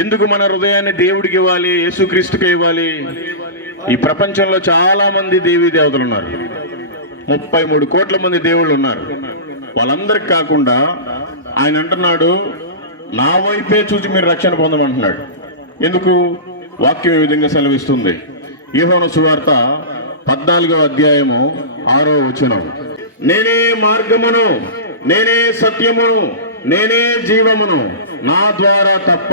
ఎందుకు మన హృదయాన్ని దేవుడికి ఇవ్వాలి, యేసుక్రీస్తుకి ఇవ్వాలి? ఈ ప్రపంచంలో చాలా మంది దేవీ దేవతలు ఉన్నారు. 33 కోట్ల మంది దేవుళ్ళు ఉన్నారు. వాళ్ళందరికి కాకుండా ఆయన అంటున్నాడు, నా వైపే చూసి మీరు రక్షణ పొందమంటున్నాడు. ఎందుకు? వాక్యం ఈ విధంగా సెలవిస్తుంది. యోహాను సువార్త 14వ అధ్యాయము 6వ వచనం, నేనే మార్గమును, నేనే సత్యమును, నేనే జీవమును, నా ద్వారా తప్ప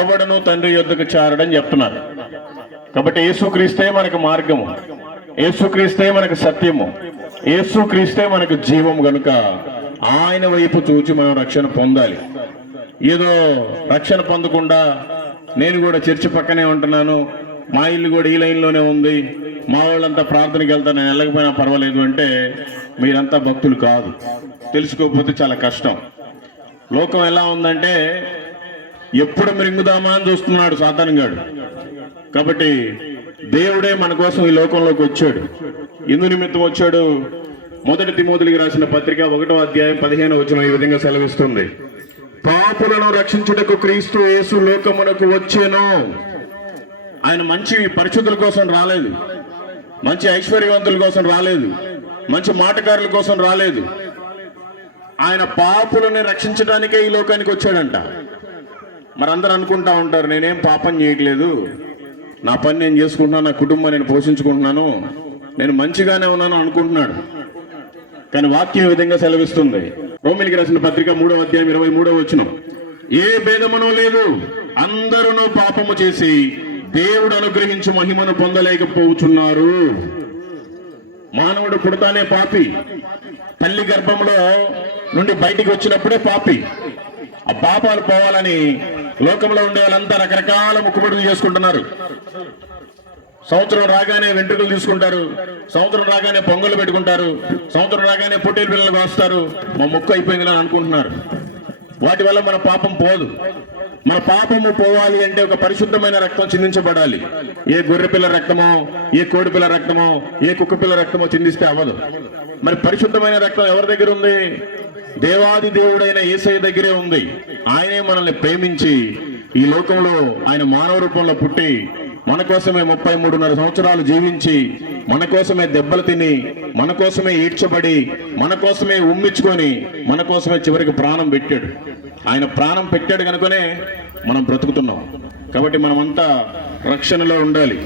ఎవడను తండ్రి యొద్దకు చేరడని చెప్తున్నారు. కాబట్టి యేసుక్రీస్తే మనకు మార్గము, యేసుక్రీస్తే మనకు సత్యము, యేసుక్రీస్తే మనకు జీవము. గనుక ఆయన వైపు చూచి మనం రక్షణ పొందాలి. ఏదో రక్షణ పొందకుండా నేను కూడా చర్చి పక్కనే ఉంటున్నాను, మా ఇల్లు కూడా ఈ లైన్లోనే ఉంది, మా వాళ్ళంతా ప్రార్థనకి వెళ్తాను, నేను వెళ్ళకపోయినా పర్వాలేదు అంటే మీరంతా భక్తులు కాదు. తెలుసుకోకపోతే చాలా కష్టం. లోకం ఎలా ఉందంటే ఎప్పుడు మిరింగుదామా అని చూస్తున్నాడు సాతానుగాడు. కాబట్టి దేవుడే మన కోసం ఈ లోకంలోకి వచ్చాడు. ఇందు నిమిత్తం వచ్చాడు. 1 తిమోతికి రాసిన పత్రిక 1వ అధ్యాయం 15వ వచనం ఈ విధంగా సెలవిస్తుంది, పాపులను రక్షించుటకు క్రీస్తు యేసు లోకమునకు వచ్చెను. ఆయన మంచి పరిశుద్ధుల కోసం రాలేదు, మంచి ఐశ్వర్యవంతుల కోసం రాలేదు, మంచి మాటకారుల కోసం రాలేదు. ఆయన పాపులను రక్షించడానికే ఈ లోకానికి వచ్చాడంట. మరి అందరూ అనుకుంటా ఉంటారు, నేనేం పాపం చేయట్లేదు, నా పని నేను చేసుకుంటున్నాను, నా కుటుంబాన్ని నేను పోషించుకుంటున్నాను, నేను మంచిగానే ఉన్నాను అనుకుంటున్నాడు. కానీ వాక్యం ఈ విధంగా సెలవిస్తుంది. రోమీయులకు రాసిన పత్రిక 3వ అధ్యాయం 23వ వచనం, ఏ భేదమునో లేదు, అందరూ పాపము చేసి దేవుడు అనుగ్రహించు మహిమను పొందలేకపోతున్నారు. మానవుడు పుడతానే పాపి, తల్లి గర్భంలో నుండి బయటికి వచ్చినప్పుడే పాపి. ఆ పాపాలు పోవాలని లోకంలో ఉండే వాళ్ళంతా రకరకాల ముక్కుబడులు చేసుకుంటున్నారు. సంవత్సరం రాగానే వెంట్రుకలు తీసుకుంటారు, సంవత్సరం రాగానే పొంగలు పెట్టుకుంటారు, సంవత్సరం రాగానే పొట్టేలు పిల్లలు కాస్తారు. మా ముక్కు అయిపోయింది అని అనుకుంటున్నారు. వాటి వల్ల మన పాపం పోదు. మన పాపము పోవాలి అంటే ఒక పరిశుద్ధమైన రక్తం చిందించబడాలి. ఏ గొర్రె పిల్ల రక్తమో, ఏ కోడి పిల్ల రక్తమో, ఏ కుక్క పిల్ల రక్తమో చిందిస్తే అవ్వదు. మరి పరిశుద్ధమైన రక్తం ఎవరి దగ్గర ఉంది? దేవాది దేవుడైన యేసయ్య దగ్గరే ఉంది. ఆయనే మనల్ని ప్రేమించి ఈ లోకంలో ఆయన మానవ రూపంలో పుట్టి మన కోసమే 33.5 సంవత్సరాలు జీవించి, మన కోసమే దెబ్బలు తిని, మన కోసమే ఈడ్చబడి, మన కోసమే ఉమ్మించుకొని, మన కోసమే చివరికి ప్రాణం పెట్టాడు. ఆయన ప్రాణం పెట్టాడు కనుకనే మనం బ్రతుకుతున్నాం. కాబట్టి మనమంతా రక్షణలో ఉండాలి.